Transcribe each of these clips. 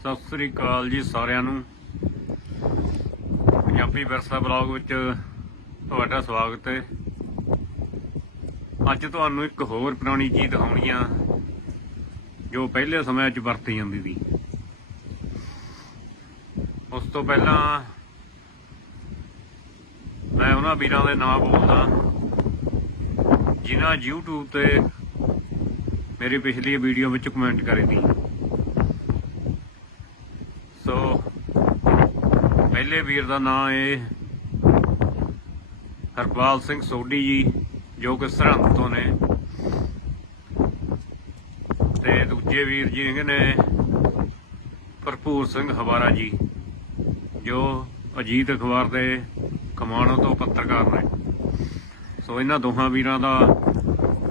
ਸਤਿ ਸ੍ਰੀ ਅਕਾਲ ਜੀ ਸਾਰਿਆਂ ਨੂੰ। ਪੰਜਾਬੀ ਵਿਰਸਾ ਬਲੌਗ ਵਿੱਚ ਤੁਹਾਡਾ ਸਵਾਗਤ ਹੈ। ਅੱਜ ਤੁਹਾਨੂੰ ਇੱਕ ਹੋਰ ਪੁਰਾਣੀ ਚੀਜ਼ ਦਿਖਾਉਣੀ ਆ, ਜੋ ਪਹਿਲੇ ਸਮਿਆਂ 'ਚ ਵਰਤੀ ਜਾਂਦੀ ਸੀ। ਉਸ ਤੋਂ ਪਹਿਲਾਂ ਮੈਂ ਉਹਨਾਂ ਵੀਰਾਂ ਦੇ ਨਾਮ ਬੋਲਦਾ, ਜਿਨ੍ਹਾਂ YouTube ਤੇ ਮੇਰੀ ਪਿਛਲੀ ਵੀਡੀਓ ਵਿੱਚ ਕਮੈਂਟ ਕਰੇ ਸੀ। ਪਹਿਲੇ ਵੀਰ ਦਾ ਨਾਮ ਏ ਹਰਪਾਲ ਸਿੰਘ ਸੋਢੀ ਜੀ, ਜੋ ਕਿ ਸਰਹੰਦ ਤੋਂ ਨੇ। ਤੇ ਦੂਜੇ ਵੀਰ ਜੀ ਹੈਗੇ ਨੇ ਭਰਪੂਰ ਸਿੰਘ ਹਵਾਰਾ ਜੀ, ਜੋ ਅਜੀਤ ਅਖਬਾਰ ਦੇ ਕਮਾਣੋਂ ਤੋਂ ਪੱਤਰਕਾਰ ਨੇ। ਸੋ ਇਹਨਾਂ ਦੋਹਾਂ ਵੀਰਾਂ ਦਾ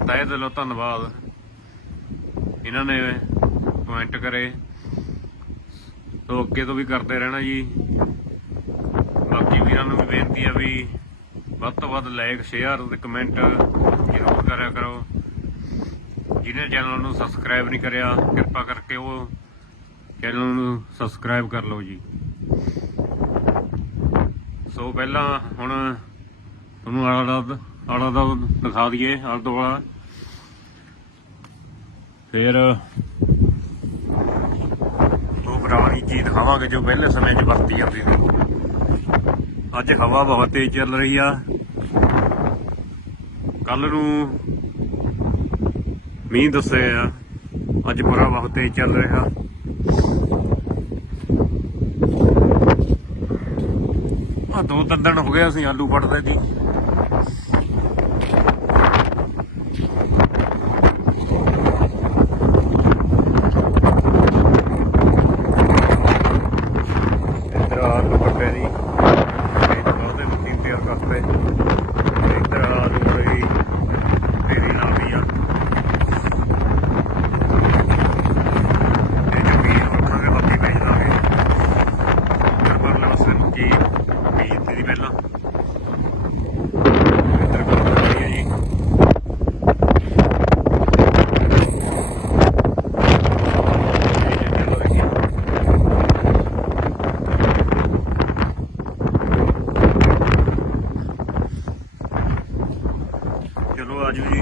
ਤਹਿ ਦਿਲੋਂ ਧੰਨਵਾਦ ਇਹਨਾਂ ਨੇ ਕਮੈਂਟ ਕਰੇ। ਸੋ ਅੱਗੇ ਤੋਂ ਵੀ ਕਰਦੇ ਰਹਿਣਾ ਜੀ। ਬਾਕੀ ਵੀਰਾਂ ਨੂੰ ਵੀ ਬੇਨਤੀ ਆ ਵੀ ਵੱਧ ਤੋਂ ਵੱਧ ਲਾਈਕ ਸ਼ੇਅਰ ਤੇ ਕਮੈਂਟ ਜ਼ਰੂਰ ਕਰਿਆ ਕਰੋ। ਜਿਹਨੇ ਚੈਨਲ ਨੂੰ ਸਬਸਕ੍ਰਾਈਬ ਨਹੀਂ ਕਰਿਆ, ਕਿਰਪਾ ਕਰਕੇ ਉਹ ਚੈਨਲ ਨੂੰ ਸਬਸਕ੍ਰਾਈਬ ਕਰ ਲਓ ਜੀ। ਸੋ ਪਹਿਲਾਂ ਹੁਣ ਤੁਹਾਨੂੰ ਆਲਾ ਦਾ ਆਲਾ ਦਾ ਦਿਖਾ ਦਈਏ, ਆਲਾ ਦੁਆਲਾ। ਫਿਰ ਉਹ ਪੁਰਾਣੀ ਚੀਜ਼ ਦਿਖਾਵਾਂਗੇ ਜੋ ਪਹਿਲੇ ਸਮੇਂ 'ਚ ਵਰਤੀ ਜਾਂਦੀ ਸੀ। ਅੱਜ ਹਵਾ ਬਹੁਤ ਤੇਜ਼ ਚੱਲ ਰਹੀ ਆ। ਕੱਲ ਨੂੰ ਮੀਂਹ ਦੱਸੇ ਆ। ਅੱਜ ਪੂਰਾ ਬਹੁਤ ਤੇਜ਼ ਚੱਲ ਰਿਹਾ। ਆ ਦੋ ਤਿੰਨ ਦਿਨ ਹੋ ਗਏ ਅਸੀਂ ਆਲੂ ਫੜਦੇ ਸੀ ਇੱਧਰ ਆਲੂ ਪੱਟੇ ਦੀ ਇੱਧਰ ਉਹਦੇ ਮਸ਼ੀਨ ਤਿਆਰ ਕਰਤੇ ਇੱਧਰ ਆਲੂ ਵਾਲੀ ਤੇਰੀ ਲਾ ਵੀ ਆ ਇਹ ਜੋ ਵੀ ਰੱਖਾਂਗੇ ਬਾਕੀ ਵੇਚ ਦਾਂਗੇ ਇੱਧਰ ਪਰ ਲਵਸੇ ਮੁੱਕੀ ਬੀਜ ਦਿੱਤੀ ਦੀ ਪਹਿਲਾਂ ਇੱਧਰ ਕੋਲ ਹੈ ਜੀ ਇਹ ਚੱਲ ਰਹੀ ਹੈ ਚਲੋ ਅੱਜ ਵੀ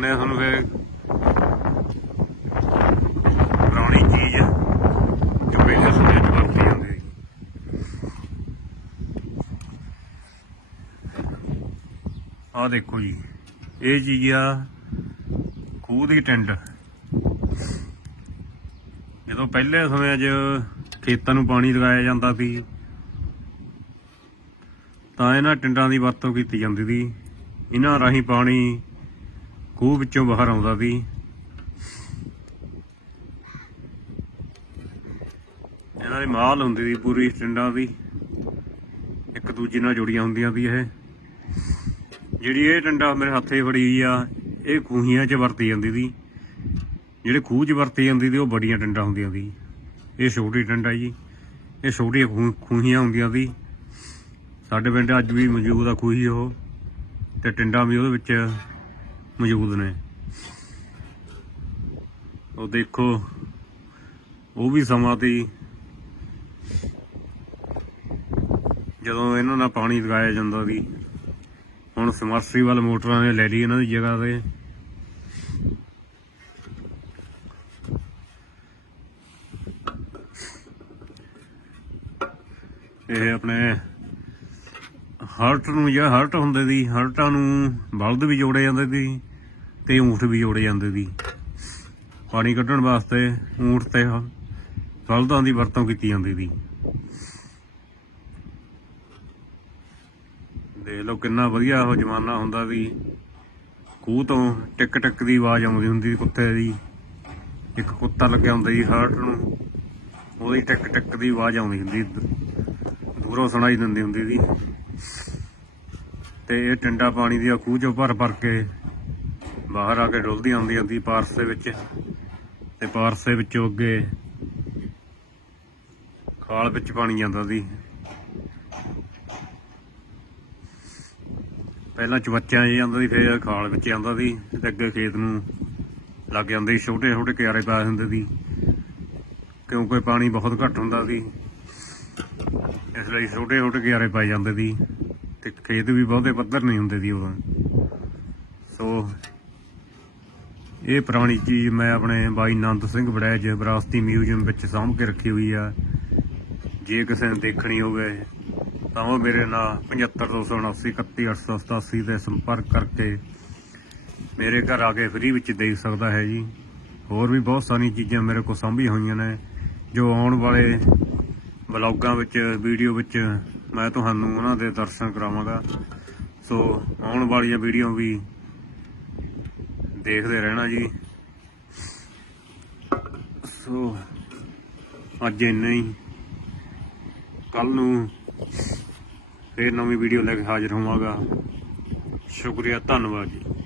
ਦਿਖਾਉਣੇ ਆ ਤੁਹਾਨੂੰ ਫੇ ਪੁਰਾਣੀ ਚੀਜ਼ ਜੋ ਪਹਿਲੇ ਸਮੇਂ 'ਚ ਵਰਤੀ ਜਾਂਦੀ ਸੀ। ਆਹ ਦੇਖੋ ਜੀ, ਇਹ ਚੀਜ਼ ਆ, ਖੂਹ ਦੀ ਟਿੰਡ। ਜਦੋਂ ਪਹਿਲੇ ਸਮਿਆਂ 'ਚ ਖੇਤਾਂ ਨੂੰ ਪਾਣੀ ਲਗਾਇਆ ਜਾਂਦਾ ਸੀ, ਤਾਂ ਇਹਨਾਂ ਟਿੰਡਾਂ ਦੀ ਵਰਤੋਂ ਕੀਤੀ ਜਾਂਦੀ ਸੀ। ਇਹਨਾਂ ਰਾਹੀਂ ਪਾਣੀ ਖੂਹ ਵਿੱਚੋਂ ਬਾਹਰ ਆਉਂਦਾ ਸੀ ਇਹਨਾਂ ਦੀ ਮਾਲ ਹੁੰਦੀ ਸੀ ਪੂਰੀ ਟਿੰਡਾਂ ਦੀ। ਇੱਕ ਦੂਜੇ ਨਾਲ ਜੁੜੀਆਂ ਹੁੰਦੀਆਂ ਸੀ ਇਹ। ਜਿਹੜੀ ਇਹ ਟਿੰਡਾ ਮੇਰੇ ਹੱਥੇ ਫੜੀ ਹੋਈ ਆ, ਇਹ ਖੂਹੀਆਂ 'ਚ ਵਰਤੀ ਜਾਂਦੀ ਸੀ। ਜਿਹੜੇ ਖੂਹ 'ਚ ਵਰਤੀ ਜਾਂਦੀ ਸੀ, ਉਹ ਬੜੀਆਂ ਟਿੰਡਾਂ ਹੁੰਦੀਆਂ ਸੀ। ਇਹ ਛੋਟੀ ਟਿੰਡਾ ਜੀ। ਇਹ ਛੋਟੀਆਂ ਖੂਹ- ਖੂਹੀਆਂ ਹੁੰਦੀਆਂ ਸੀ। ਸਾਡੇ ਪਿੰਡ ਅੱਜ ਵੀ ਮੌਜੂਦ ਆ ਖੂਹੀ ਉਹ। ਤੇ ਟਿੰਡਾਂ ਵੀ ਉਹਦੇ ਵਿੱਚ ਮੌਜੂਦ ਨੇ। ਉਹ ਦੇਖੋ, ਉਹ ਵੀ ਸਮਾਂ ਤੀ ਜਦੋਂ ਇਹਨਾਂ ਨਾਲ ਪਾਣੀ ਲਗਾਇਆ ਜਾਂਦਾ ਸੀ, ਹੁਣ ਸਮਰਸੀਬਲ ਮੋਟਰਾਂ ਨੇ ਲੈ ਲਈ ਇਹਨਾਂ ਦੀ ਜਗ੍ਹਾ ਤੇ। ਇਹ ਆਪਣੇ ਹਰਟ ਨੂੰ ਜਾਂ ਹਰਟ ਹੁੰਦੇ ਸੀ, ਹਰਟਾਂ ਨੂੰ ਬਲਦ ਵੀ ਜੋੜੇ ਜਾਂਦੇ ਸੀ। ਤੇ ਊਂਠ ਵੀ ਜੋੜੇ ਜਾਂਦੇ ਸੀ। ਪਾਣੀ ਕੱਢਣ ਵਾਸਤੇ ਊਂਠ ਤੇ ਹ- ਬਲਦਾਂ ਦੀ ਵਰਤੋਂ ਕੀਤੀ ਜਾਂਦੀ ਸੀ। ਦੇਖ ਲਓ ਕਿੰਨਾ ਵਧੀਆ ਉਹ ਜ਼ਮਾਨਾ ਹੁੰਦਾ ਸੀ। ਖੂਹ ਤੋਂ ਟਿਕ ਟਿਕ ਦੀ ਆਵਾਜ਼ ਆਉਂਦੀ ਹੁੰਦੀ ਸੀ ਕੁੱਤੇ ਦੀ। ਇੱਕ ਕੁੱਤਾ ਲੱਗਿਆ ਹੁੰਦਾ ਸੀ ਹਰਟ ਨੂੰ। ਉਹਦੀ ਟਿਕ ਟਿਕ ਦੀ ਆਵਾਜ਼ ਆਉਂਦੀ ਹੁੰਦੀ ਦੂਰੋਂ ਸੁਣਾਈ ਦਿੰਦੀ ਹੁੰਦੀ ਸੀ। ਤੇ ਇਹ ਟਿੰਡਾ ਪਾਣੀ ਦੀ ਖੂਹ ਚੋਂ ਭਰ ਭਰ ਕੇ ਬਾਹਰ ਆ ਕੇ ਡੁੱਲਦੀ ਆਉਂਦੀ ਆਂਦੀ ਪਾਰਸ ਦੇ ਵਿੱਚ। ਤੇ ਪਾਰਸ ਦੇ ਵਿੱਚੋਂ ਅੱਗੇ ਖਾਲ ਵਿੱਚ ਪਾਣੀ ਜਾਂਦਾ ਸੀ। ਪਹਿਲਾਂ ਚਵੱਚਿਆਂ ਜੇ ਜਾਂਦਾ ਸੀ, ਫਿਰ ਖਾਲ ਵਿੱਚ ਜਾਂਦਾ ਸੀ, ਤੇ ਅੱਗੇ ਖੇਤ ਨੂੰ ਲੱਗ ਜਾਂਦੇ ਸੀ ਛੋਟੇ ਛੋਟੇ ਕਿਆਰੇ ਪਾ ਹੁੰਦੇ ਸੀ। ਕਿਉਂਕਿ ਪਾਣੀ ਬਹੁਤ ਘੱਟ ਹੁੰਦਾ ਸੀ, ਇਸ ਲਈ ਛੋਟੇ ਛੋਟੇ ਕਿਆਰੇ ਪਾਏ ਜਾਂਦੇ ਸੀ। ਤੇ ਖੇਤ ਵੀ ਬਹੁਤੇ ਪੱਧਰ ਨਹੀਂ ਹੁੰਦੇ ਸੀ ਉਦੋਂ। ਸੋ ਇਹ ਪੁਰਾਣੀ ਚੀਜ਼ ਮੈਂ ਆਪਣੇ ਬਾਈ ਨੰਦ ਸਿੰਘ ਵੜੈਜ ਵਿਰਾਸਤੀ ਮਿਊਜ਼ੀਅਮ ਵਿੱਚ ਸਾਂਭ ਕੇ ਰੱਖੀ ਹੋਈ ਆ। ਜੇ ਕਿਸੇ ਨੇ ਦੇਖਣੀ ਹੋਵੇ, ਤਾਂ ਉਹ ਮੇਰੇ ਨਾਲ 75279 31887 ਤੇ ਸੰਪਰਕ ਕਰਕੇ ਮੇਰੇ ਘਰ ਆ ਕੇ ਫ੍ਰੀ ਵਿੱਚ ਦੇਖ ਸਕਦਾ ਹੈ ਜੀ। ਹੋਰ ਵੀ ਬਹੁਤ ਸਾਰੀਆਂ ਚੀਜ਼ਾਂ ਮੇਰੇ ਕੋਲ ਸਾਂਭੀਆਂ ਹੋਈਆਂ ਨੇ, ਜੋ ਆਉਣ ਵਾਲੇ ਵਲੌਗਾਂ ਵਿੱਚ, ਵੀਡੀਓ ਵਿੱਚ ਮੈਂ ਤੁਹਾਨੂੰ ਉਹਨਾਂ ਦੇ ਦਰਸ਼ਨ ਕਰਾਵਾਂਗਾ। ਸੋ ਆਉਣ ਵਾਲੀਆਂ ਵੀਡੀਓ ਵੀ ਦੇਖਦੇ ਰਹਿਣਾ ਜੀ। ਸੋ, ਅੱਜ ਇੰਨਾ ਹੀ। ਕੱਲ ਨੂੰ ਫੇਰ ਨਵੀਂ ਵੀਡੀਓ ਲੈ ਕੇ ਹਾਜ਼ਰ ਹੋਵਾਂਗਾ। ਸ਼ੁਕਰੀਆ, ਧੰਨਵਾਦ ਜੀ।